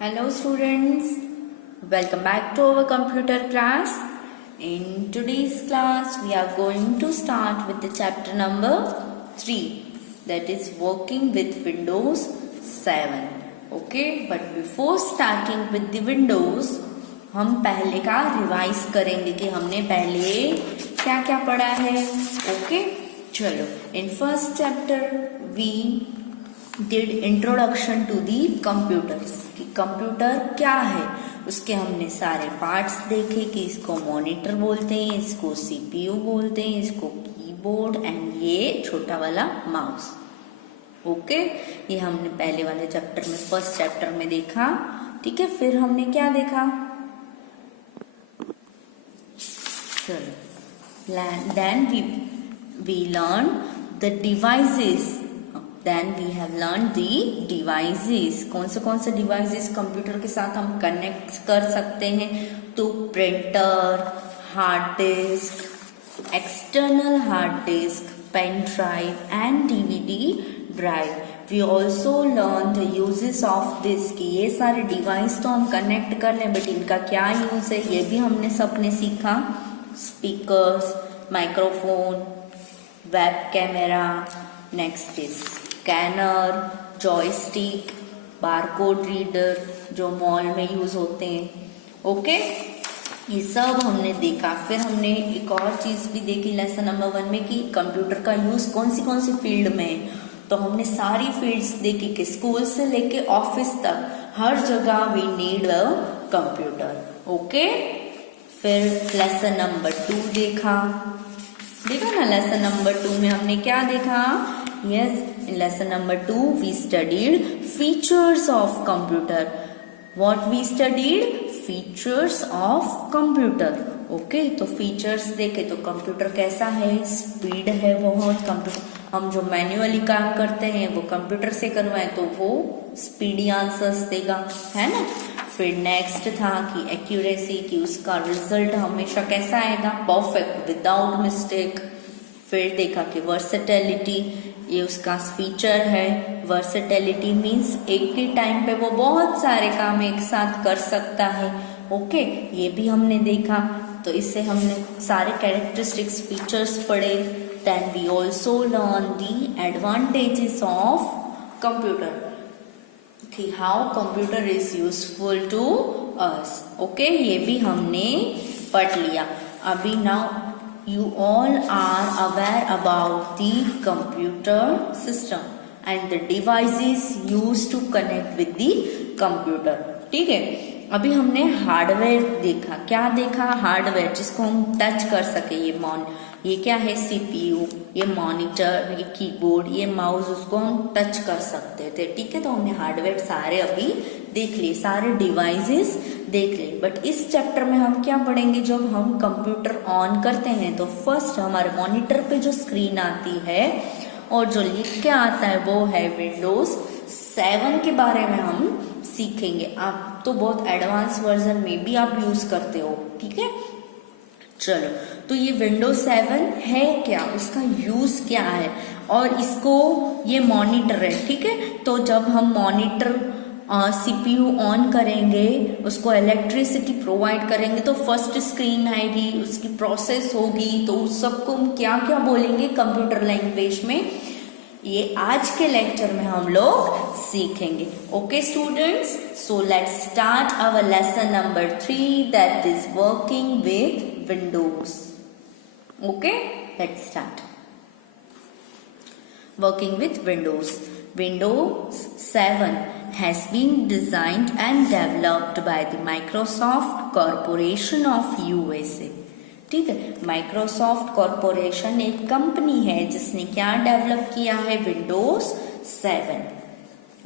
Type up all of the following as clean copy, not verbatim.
Hello students, welcome back to our computer class. In today's class we are going to start with the chapter number 3, that is working with Windows 7. Okay, but before starting with the Windows हम पहले का revise करेंगे कि हमने पहले क्या क्या पढ़ा है. ओके चलो, in first chapter we did introduction to the computers कि कंप्यूटर क्या है. उसके हमने सारे पार्ट्स देखे कि इसको मॉनिटर बोलते हैं, इसको सीपीयू बोलते हैं, इसको कीबोर्ड एंड ये छोटा वाला माउस. ओके, ये हमने पहले वाले चैप्टर में फर्स्ट चैप्टर में देखा. ठीक है, फिर हमने क्या देखा, चलो then we learn the devices. Then we have learn the devices. कौन से डिवाइसेस कंप्यूटर के साथ हम कनेक्ट कर सकते हैं. तो printer, hard disk, external hard disk, pen drive and DVD drive. We also learn the uses of this कि ये सारे डिवाइस तो हम कनेक्ट कर लें बट इनका क्या यूज है ये भी हमने सबने सीखा. Speakers, microphone, web camera, next is scanner, joystick, barcode reader जो मॉल में यूज होते हैं. ओके, ये सब हमने देखा. फिर हमने एक और चीज भी देखी लेसन नंबर 1 में कि कंप्यूटर का यूज कौन सी फील्ड में है. तो हमने सारी फील्ड्स देखी कि स्कूल से लेके ऑफिस तक हर जगह we need a computer. Okay, फिर लेसन नंबर 2 देखा ना. लेसन नंबर 2 में हमने क्या देखा. Yes, in lesson number 2 we studied features of computer. What we studied, features of computer. Okay, तो फीचर्स देखे तो कंप्यूटर कैसा है, स्पीड है बहुत. कंप्यूटर हम जो मैन्युअली काम करते हैं वो कंप्यूटर से करवाएं तो वो स्पीडी आंसर्स देगा, है ना. फिर नेक्स्ट था कि एक्यूरेसी, कि उसका रिजल्ट हमेशा कैसा आएगा, परफेक्ट विदाउट मिस्टेक. फिर देखा कि वर्सेटिलिटी, ये उसका फीचर है. वर्सेटिलिटी मीन्स एक ही टाइम पे वो बहुत सारे काम एक साथ कर सकता है. ओके, ये भी हमने देखा. तो इससे हमने सारे कैरेक्टरिस्टिक्स फीचर्स पढ़े. Then we also learn the advantages of computer कि how computer is useful to us. Okay, ये भी हमने पढ़ लिया. अभी now you all are aware about the computer system and the devices used to connect with the computer. ठीक है, अभी हमने हार्डवेयर देखा. क्या देखा, हार्डवेयर जिसको हम टच कर सके. ये क्या है, सीपीयू, ये मॉनिटर, ये कीबोर्ड, ये माउस, उसको हम टच कर सकते थे. ठीक है, तो हमने हार्डवेयर सारे अभी देख लिए, सारे डिवाइसेस देख लिए. बट इस चैप्टर में हम क्या पढ़ेंगे, जब हम कंप्यूटर ऑन करते हैं तो फर्स्ट हमारे मॉनिटर पे जो स्क्रीन आती है और जो लिख के आता है वो है विंडोज 7 के बारे में हम सीखेंगे. आप तो बहुत एडवांस वर्जन में भी आप यूज करते हो. ठीक है, चलो, तो ये विंडोज 7 है क्या, उसका यूज क्या है, और इसको ये मॉनिटर है. ठीक है, तो जब हम मॉनिटर सीपीयू ऑन करेंगे, उसको इलेक्ट्रिसिटी प्रोवाइड करेंगे तो फर्स्ट स्क्रीन आएगी, उसकी प्रोसेस होगी. तो उस सबको हम क्या क्या बोलेंगे कंप्यूटर लैंग्वेज में, ये आज के लेक्चर में हम लोग सीखेंगे. Okay students, so let's start our lesson number 3, that is working with Windows. Okay, let's start. Working with Windows. Windows 7 has been designed and developed by the Microsoft Corporation of USA. ठीक है, Microsoft corporation एक company है जिसने क्या develop किया है, Windows 7.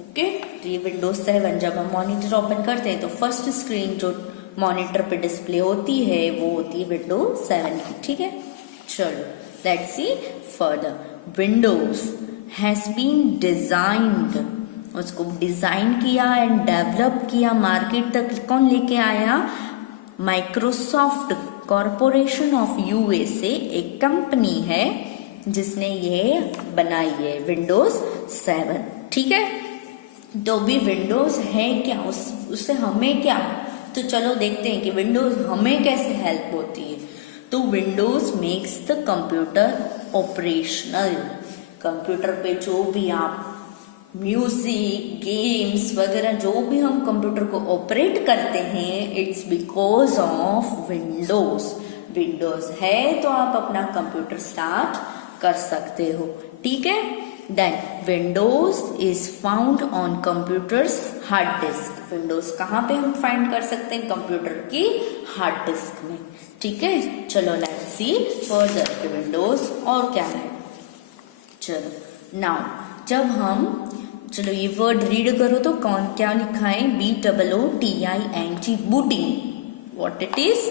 Okay, तो ये विंडोज 7 जब हम मॉनिटर ओपन करते हैं तो फर्स्ट स्क्रीन जो मॉनिटर पे डिस्प्ले होती है वो होती है विंडोज 7 की. ठीक है, चलो let's see further. Windows has been designed, उसको डिजाइन किया एंड डेवलप किया, मार्केट तक कौन लेके आया, माइक्रोसॉफ्ट कॉरपोरेशन ऑफ यूएसए एक कंपनी है जिसने ये बनाई है विंडोज 7. ठीक है, तो भी विंडोज है क्या, उससे हमें क्या, तो चलो देखते हैं कि विंडोज हमें कैसे हेल्प होती है। तो Windows makes the computer operational. Computer पे जो भी आप म्यूजिक, गेम्स वगैरह जो भी हम कंप्यूटर को ऑपरेट करते हैं, it's because of Windows. Windows है तो आप अपना कंप्यूटर स्टार्ट कर सकते हो, ठीक है। Then Windows is found on computers hard disk. Windows कहाँ पे हम फाइंड कर सकते हैं, कंप्यूटर की हार्ड डिस्क में, ठीक है। चलो लेट्स सी फर्दर कि विंडोज और क्या है। चलो नाउ जब हम, चलो ये वर्ड रीड करो तो कौन क्या लिखा है, BOOTING, booting. What it is,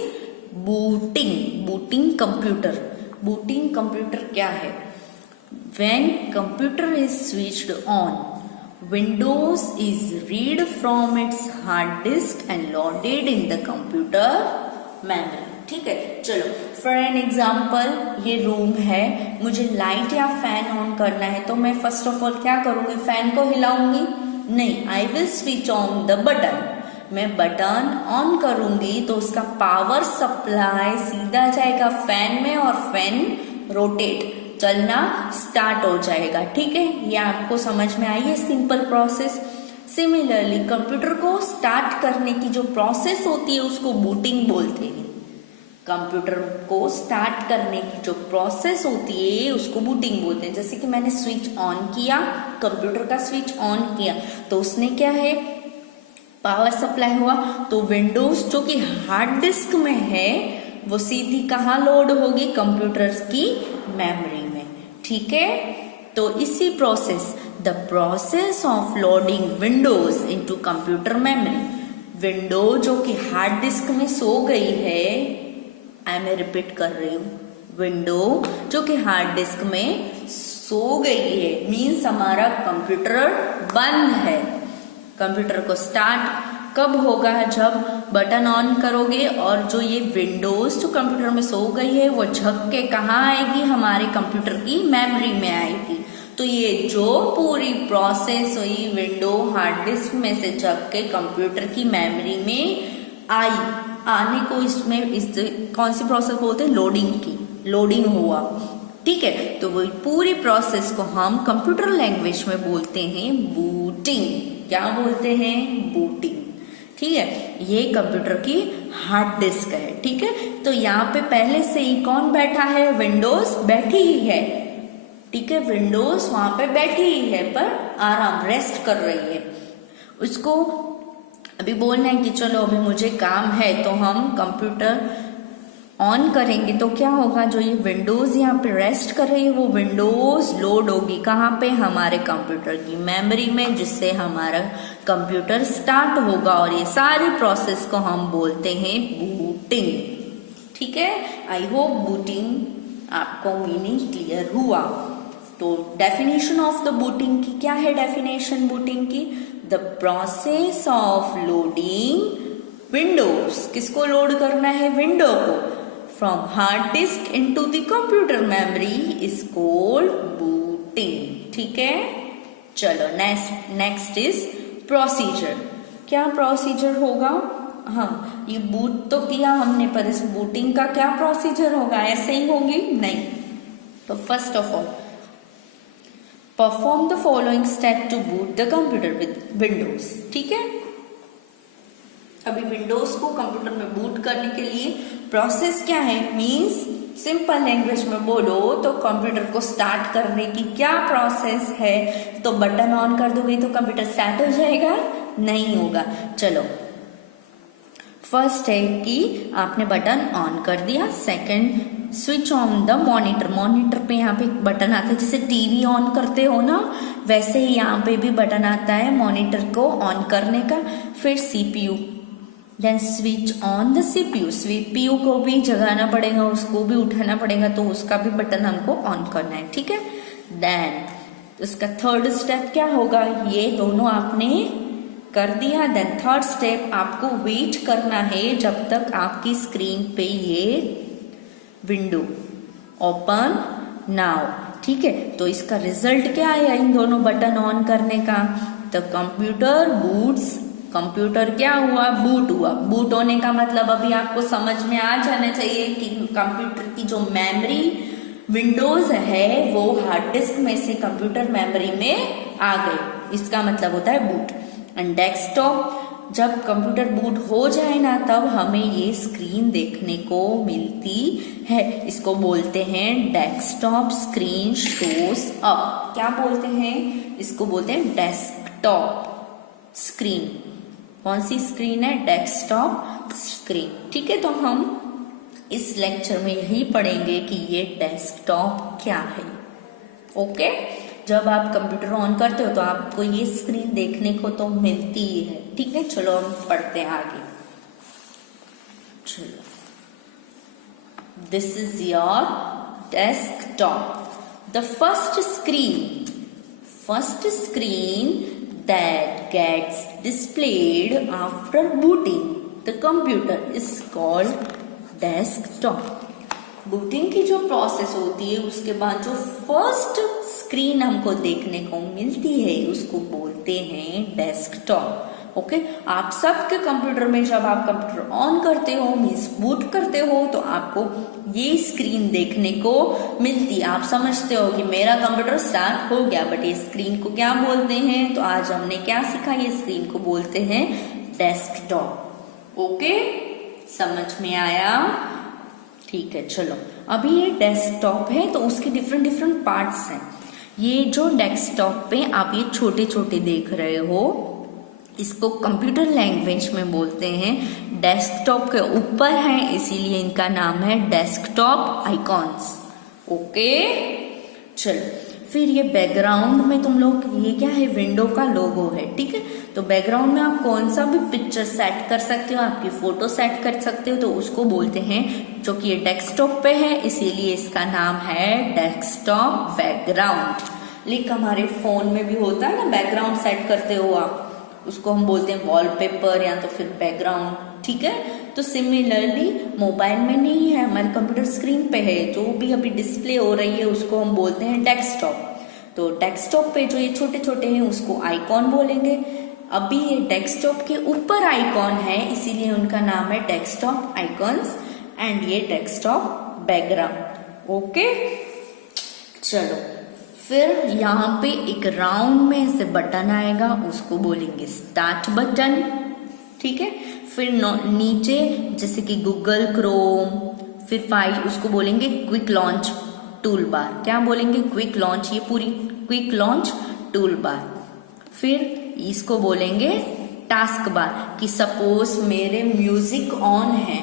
booting. Booting computer. Booting computer क्या है, when computer is switched on, Windows is read from its hard disk and loaded in the computer memory, ठीक है। चलो फॉर एन एग्जाम्पल, ये room है, मुझे light या fan on करना है तो मैं फर्स्ट ऑफ ऑल क्या करूंगी, फैन को हिलाऊंगी नहीं, I will switch on the button. मैं बटन ऑन करूंगी तो उसका पावर सप्लाई सीधा जाएगा फैन में और फैन रोटेट चलना स्टार्ट हो जाएगा, ठीक है। ये आपको समझ में आई है सिंपल प्रोसेस। सिमिलरली कंप्यूटर को स्टार्ट करने की जो प्रोसेस होती है उसको बूटिंग बोलते हैं। कंप्यूटर को स्टार्ट करने की जो प्रोसेस होती है उसको बूटिंग बोलते हैं। जैसे कि मैंने स्विच ऑन किया, कंप्यूटर का स्विच ऑन किया तो उसने क्या है, पावर सप्लाई हुआ, तो विंडोज जो कि हार्ड डिस्क में है वो सीधी कहाँ लोड होगी, कंप्यूटर की मेमोरी में, ठीक है। तो इसी process, the process of loading Windows into computer memory. Window जो कि हार्ड डिस्क में सो गई है, मैं रिपीट कर रही हूँ, विंडो जो कि हार्ड डिस्क में सो गई है मीन्स हमारा कंप्यूटर बंद है। कंप्यूटर को स्टार्ट कब होगा, जब बटन ऑन करोगे और जो ये विंडोज जो कंप्यूटर में सो गई है वो झक के कहाँ आएगी, हमारे कंप्यूटर की मेमोरी में आएगी। तो ये जो पूरी प्रोसेस हुई विंडो हार्ड डिस्क में से झक के कंप्यूटर की मेमोरी में आई, आने को इसमें कौन सी प्रोसेस बोलते हैं, लोडिंग की, लोडिंग हुआ, ठीक है। तो वो पूरी प्रोसेस को हम कंप्यूटर लैंग्वेज में बोलते हैं बूटिंग। क्या बोलते हैं, बूटिंग, ठीक है। ये कंप्यूटर की हार्ड डिस्क है, ठीक है। तो यहाँ पे पहले से ही कौन बैठा है, विंडोज बैठी ही है, ठीक है। विंडोज वहां पे बैठी ही है पर आराम रेस्ट कर रही है। उसको अभी बोलना है कि चलो अभी मुझे काम है तो हम कंप्यूटर ऑन करेंगे तो क्या होगा, जो ये विंडोज यहाँ पे रेस्ट कर रही है वो विंडोज लोड होगी कहाँ पे, हमारे कंप्यूटर की मेमोरी में, जिससे हमारा कंप्यूटर स्टार्ट होगा और ये सारी प्रोसेस को हम बोलते हैं बूटिंग, ठीक है। आई होप बूटिंग आपको मीनिंग क्लियर हुआ। तो डेफिनेशन ऑफ द बूटिंग की क्या है, डेफिनेशन बूटिंग की, the process of loading Windows, किसको लोड करना है, विंडो को, from hard disk into the computer memory is called booting, ठीक है। चलो नेक्स्ट इज प्रोसीजर। क्या प्रोसीजर होगा, हाँ ये बूट तो किया हमने पर इस बूटिंग का क्या प्रोसीजर होगा, ऐसे ही होगी नहीं। तो first of all perform the following step to boot the computer with Windows, ठीक है। अभी विंडोज को कंप्यूटर में बूट करने के लिए प्रोसेस क्या है, मींस सिंपल लैंग्वेज में बोलो तो कंप्यूटर को स्टार्ट करने की क्या प्रोसेस है, तो बटन ऑन कर दोगे तो कंप्यूटर स्टार्ट हो जाएगा, नहीं होगा। चलो फर्स्ट है कि आपने बटन ऑन कर दिया, second switch on the monitor. Monitor पे यहाँ पे एक बटन आता है, जैसे टीवी ऑन करते हो ना वैसे ही यहाँ पे भी बटन आता है मॉनिटर को ऑन करने का। फिर CPU, then switch on the CPU, CPU को भी जगाना पड़ेगा, उसको भी उठाना पड़ेगा, तो उसका भी बटन हमको ऑन करना है, ठीक है। देन उसका थर्ड स्टेप क्या होगा, ये दोनों आपने कर दिया। देन थर्ड स्टेप आपको वेट करना है जब तक आपकी स्क्रीन पे ये विंडो ओपन ना हो, ठीक है। तो इसका रिजल्ट क्या आया इन दोनों बटन ऑन करने का, द कंप्यूटर बूट्स, कंप्यूटर क्या हुआ, बूट हुआ। बूट होने का मतलब अभी आपको समझ में आ जाना चाहिए कि कंप्यूटर की जो मेमोरी विंडोज है वो हार्ड डिस्क में से कंप्यूटर मेमोरी में आ गई, इसका मतलब होता है बूट। एंड डेस्कटॉप, जब कंप्यूटर बूट हो जाए ना तब हमें ये स्क्रीन देखने को मिलती है, इसको बोलते हैं डेस्कटॉप स्क्रीन शोज अप। क्या बोलते हैं, इसको बोलते हैं डेस्कटॉप स्क्रीन। कौन सी स्क्रीन है, डेस्कटॉप स्क्रीन। ठीक है, तो हम इस लेक्चर में यही पढ़ेंगे कि ये डेस्कटॉप क्या है। ओके, जब आप कंप्यूटर ऑन करते हो तो आपको ये स्क्रीन देखने को तो मिलती ही है। ठीक है, चलो हम पढ़ते हैं आगे। चलो, this is your desktop. The first screen that gets displayed after booting the computer is called desktop. Booting की जो प्रोसेस होती है उसके बाद जो फर्स्ट स्क्रीन हमको देखने को मिलती है उसको बोलते हैं डेस्कटॉप। ओके, आप सबके कंप्यूटर में जब आप कंप्यूटर ऑन करते हो मीन्स बूट करते हो तो आपको ये स्क्रीन देखने को मिलती है। आप समझते हो कि मेरा कंप्यूटर स्टार्ट हो गया, बट ये स्क्रीन को क्या बोलते हैं, तो आज हमने क्या सीखा, ये स्क्रीन को बोलते हैं डेस्कटॉप। ओके, समझ में आया? ठीक है, चलो अभी ये डेस्कटॉप है तो उसके डिफरेंट पार्ट्स हैं। ये जो डेस्कटॉप पे आप ये छोटे छोटे देख रहे हो इसको कंप्यूटर लैंग्वेज में बोलते हैं डेस्कटॉप के ऊपर है, इसीलिए इनका नाम है डेस्कटॉप आइकॉन्स। ओके, चलो फिर ये बैकग्राउंड में तुम लोग ये क्या है, विंडो का लोगो है। ठीक है, तो बैकग्राउंड में आप कौन सा भी पिक्चर सेट कर सकते हो, आपकी फोटो सेट कर सकते हो, तो उसको बोलते हैं, जो कि ये डेस्कटॉप पे है इसीलिए इसका नाम है डेस्कटॉप बैकग्राउंड। लेकिन हमारे फोन में भी होता है ना बैकग्राउंड सेट करते हो आप, उसको हम बोलते हैं वॉलपेपर या तो फिर बैकग्राउंड। ठीक है, तो सिमिलरली मोबाइल में नहीं है, हमारे कंप्यूटर स्क्रीन पे है, जो भी अभी डिस्प्ले हो रही है उसको हम बोलते हैं डेस्कटॉप। तो डेस्कटॉप पे जो ये छोटे छोटे हैं उसको आइकॉन बोलेंगे। अभी ये डेस्कटॉप के ऊपर आइकॉन है इसीलिए उनका नाम है डेस्कटॉप आइकॉन्स एंड ये डेस्कटॉप बैकग्राउंड। ओके, चलो फिर यहाँ पे एक राउंड में ऐसे बटन आएगा उसको बोलेंगे स्टार्ट बटन। ठीक है, फिर नीचे जैसे कि गूगल क्रोम, फिर फाइल उसको बोलेंगे क्विक लॉन्च टूल बार। क्या बोलेंगे, क्विक लॉन्च, ये पूरी क्विक लॉन्च टूल बार। फिर इसको बोलेंगे टास्क बार कि सपोज मेरे म्यूजिक ऑन है,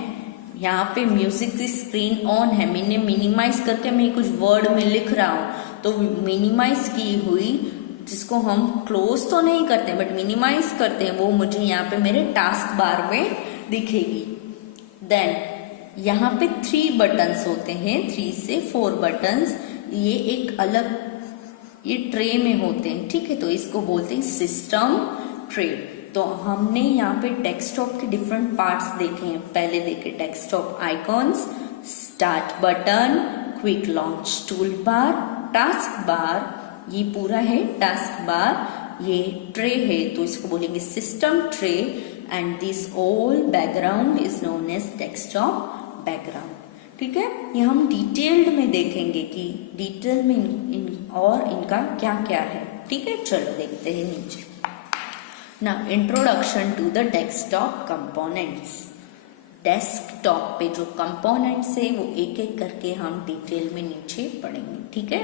यहाँ पे म्यूजिक की स्क्रीन ऑन है, मैंने मिनिमाइज करके मैं कुछ वर्ड में लिख रहा हूँ तो मिनिमाइज की हुई जिसको हम क्लोज तो नहीं करते बट मिनिमाइज करते हैं वो मुझे यहाँ पे मेरे टास्क बार में दिखेगी। देन यहाँ पे 3 बटन्स होते हैं, 3 से 4 बटन्स, ये एक अलग ये ट्रे में होते हैं। ठीक है, तो इसको बोलते हैं सिस्टम ट्रे। तो हमने यहाँ पे डेस्कटॉप के डिफरेंट पार्ट्स देखे हैं। पहले देखे desktop icons, start button, quick launch tool bar, task bar, ये पूरा है टास्क बार, ये ट्रे है तो इसको बोलेंगे system tray and this all background is known as desktop background. ठीक है, ये हम डिटेल्ड में देखेंगे कि डिटेल में इनका क्या क्या है। ठीक है, चलो देखते हैं नीचे। Now introduction to the desktop components. Desktop पे जो कंपोनेंट्स है वो एक एक करके हम डिटेल में नीचे पढ़ेंगे। ठीक है,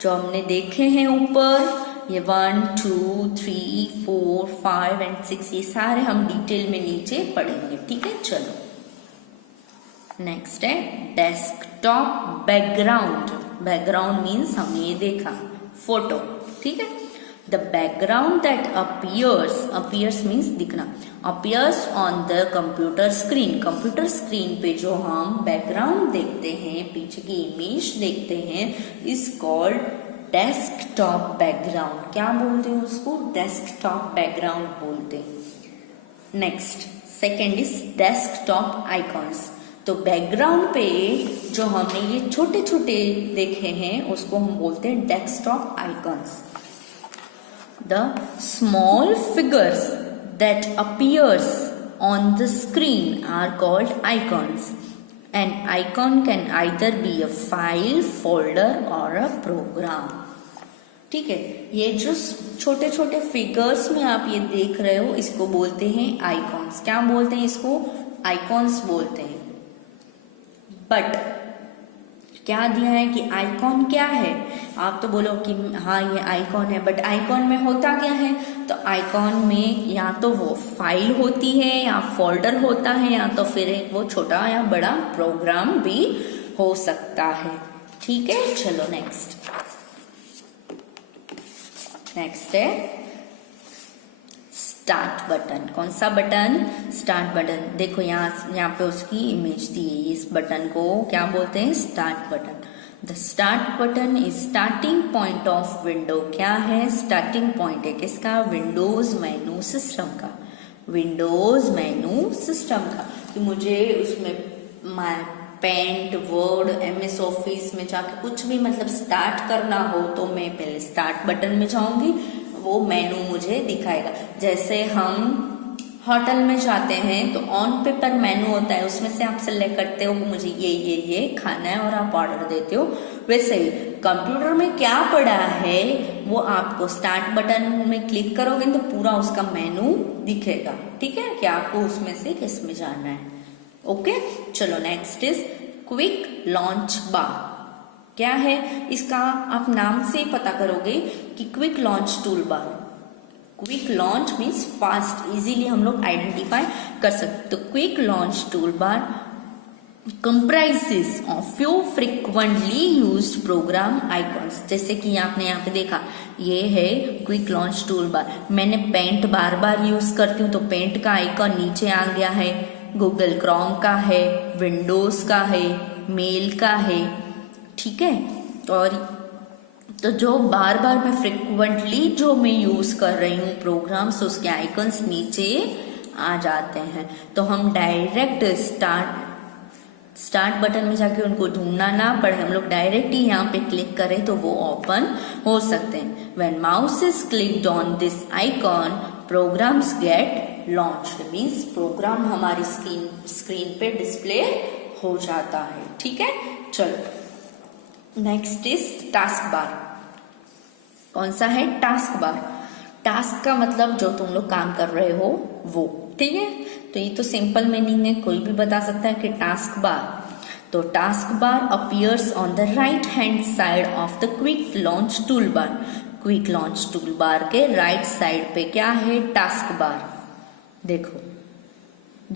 जो हमने देखे हैं ऊपर ये 1, 2, 3, 4, 5 एंड 6 ये सारे हम डिटेल में नीचे पढ़ेंगे। ठीक है, चलो नेक्स्ट है डेस्कटॉप बैकग्राउंड। बैकग्राउंड मीन्स हमने ये देखा फोटो। ठीक है, the background that appears means दिखना, appears on the computer screen. Computer screen पे जो हम बैकग्राउंड देखते हैं, पीछे की इमेज देखते हैं, इज कॉल्ड डेस्कटॉप बैकग्राउंड। क्या बोलते हैं उसको, डेस्कटॉप बैकग्राउंड बोलते हैं। Next second is desktop icons. तो बैकग्राउंड पे जो हमने ये छोटे छोटे देखे हैं उसको हम बोलते हैं desktop icons. The small figures that appears on the screen are called icons. An icon can either be a file, folder or a program. ठीक है, ये जो छोटे छोटे फिगर्स में आप ये देख रहे हो इसको बोलते हैं आइकॉन्स. क्या बोलते हैं इसको? आइकॉन्स बोलते हैं. बट क्या दिया है कि आइकॉन क्या है? आप तो बोलो कि हाँ ये आइकॉन है, बट आइकॉन में होता क्या है? तो आइकॉन में या तो वो फाइल होती है या फोल्डर होता है या तो फिर एक वो छोटा या बड़ा प्रोग्राम भी हो सकता है. ठीक है, चलो नेक्स्ट है स्टार्ट बटन. कौन सा बटन? Start button. देखो यहाँ पे उसकी इमेज दी है. इस बटन को क्या बोलते हैं? Start button. The start button is starting point of window. क्या है? स्टार्टिंग पॉइंट है किसका? विंडोज मेनू सिस्टम का. विंडोज मेनू सिस्टम का. कि मुझे उसमें पेंट, वर्ड, MS ऑफिस में जाके कुछ भी मतलब स्टार्ट करना हो तो मैं पहले स्टार्ट बटन में जाऊंगी, वो मेनू मुझे दिखाएगा. जैसे हम होटल में जाते हैं तो ऑन पेपर मेनू होता है, उसमें से आप सेलेक्ट करते हो कि मुझे ये खाना है और आप ऑर्डर देते हो. वैसे ही कंप्यूटर में क्या पड़ा है वो आपको स्टार्ट बटन में क्लिक करोगे तो पूरा उसका मेनू दिखेगा. ठीक है, कि आपको उसमें से किस में जाना है. ओके, चलो नेक्स्ट इज क्विक लॉन्च बार. क्या है इसका? आप नाम से ही पता करोगे कि quick launch tool bar. Quick launch means fast, easily हम लोग आइडेंटिफाई कर सकते. तो quick launch tool bar comprises of few frequently used program icons. जैसे कि आपने यहाँ पे देखा ये है क्विक लॉन्च टूल बार. मैंने पेंट बार बार यूज करती हूँ तो पेंट का आइकॉन नीचे आ गया है. गूगल क्रोम का है, विंडोज का है, मेल का है. ठीक है, और तो जो बार बार मैं फ्रिक्वेंटली जो मैं यूज कर रही हूँ प्रोग्राम्स उसके आइकन्स नीचे आ जाते हैं. तो हम डायरेक्ट स्टार्ट बटन में जाके उनको ढूंढना ना पड़े, हम लोग डायरेक्ट ही यहाँ पे क्लिक करें तो वो ओपन हो सकते हैं. When mouse is clicked on this icon programs get launched. Means program हमारी स्क्रीन पे डिस्प्ले हो जाता है. ठीक है, चलो नेक्स्ट इज टास्क बार. कौन सा है? Task bar. टास्क का मतलब जो तुम लोग काम कर रहे हो वो. ठीक है, तो ये तो सिंपल मीनिंग है, कोई भी बता सकता है कि टास्क बार. तो task bar appears on the right hand side of the quick launch tool bar. Quick launch tool bar के राइट साइड पे क्या है? Task bar. देखो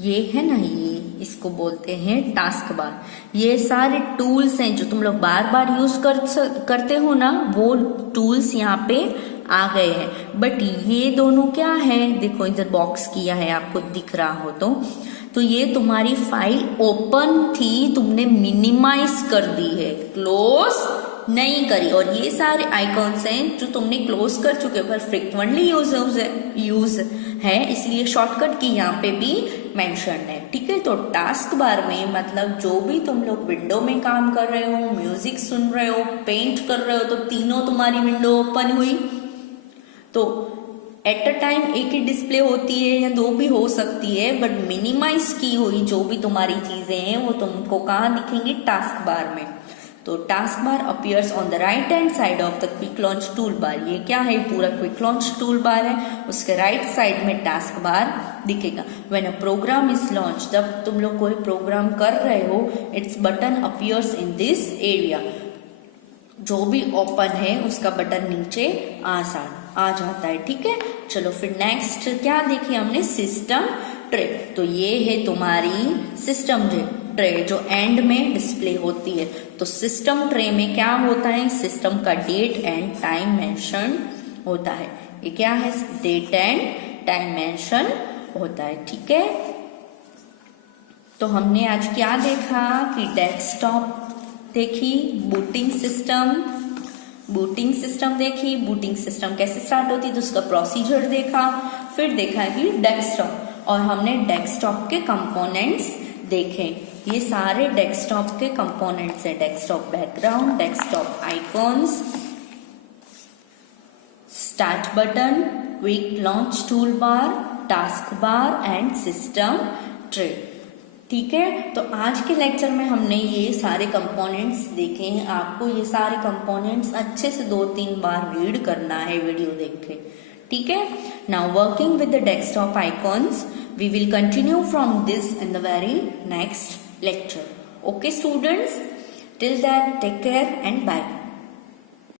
ये है ना, ये इसको बोलते हैं टास्क बार. ये सारे टूल्स हैं जो तुम लोग बार बार यूज करते हो ना, वो टूल्स यहाँ पे आ गए हैं. बट ये दोनों क्या है? देखो इधर बॉक्स किया है, आपको दिख रहा हो तो ये तुम्हारी फाइल ओपन थी, तुमने मिनिमाइज कर दी है, क्लोज नहीं करी. और ये सारे आइकॉन्स हैं जो तुमने क्लोज कर चुके हो पर फ्रिक्वेंटली यूज है, इसलिए शॉर्टकट की यहाँ पे भी मेंशन है. ठीक है, तो टास्क बार में मतलब जो भी तुम लोग विंडो में काम कर रहे हो, म्यूजिक सुन रहे हो, पेंट कर रहे हो, तो तीनों तुम्हारी विंडो ओपन हुई. तो एट अ टाइम एक ही डिस्प्ले होती है या दो भी हो सकती है, बट मिनिमाइज की हुई जो भी तुम्हारी चीजें हैं वो तुमको कहाँ दिखेंगी? टास्क बार में. तो task bar appears on the right hand side of the quick launch tool bar. ये क्या है? पूरा क्विक लॉन्च टूल बार है, उसके राइट साइड में टास्क बार दिखेगा. When a program is launch, जब तुम लोग कोई प्रोग्राम कर रहे हो, it's button appears in this area. जो भी ओपन है उसका बटन नीचे आ जाता है. ठीक है, चलो फिर नेक्स्ट क्या देखिए हमने? System tray. तो ये है तुम्हारी सिस्टम ट्रे जो एंड में डिस्प्ले होती है. तो सिस्टम ट्रे में क्या होता है? सिस्टम का डेट एंड टाइम मेंशन होता है. ये क्या है? डेट एंड टाइम मेंशन होता है. ठीक है, तो हमने आज क्या देखा कि डेस्कटॉप देखी, बूटिंग सिस्टम देखी, बूटिंग सिस्टम कैसे स्टार्ट होती है तो उसका प्रोसीजर देखा. फिर देखा कि डेस्कटॉप, और हमने डेस्कटॉप के कंपोनेंट्स देखे. ये सारे डेस्कटॉप के कंपोनेंट्स है. Desktop background, desktop icons, start button, quick launch tool bar, task bar and system tray. ठीक है, तो आज के लेक्चर में हमने ये सारे कंपोनेंट्स देखे हैं। आपको ये सारे कंपोनेंट्स अच्छे से 2-3 बार रीड करना है वीडियो देख के। ठीक है, now working with the desktop icons, we will continue from this in the very next lecture. Okay students, till then take care and bye.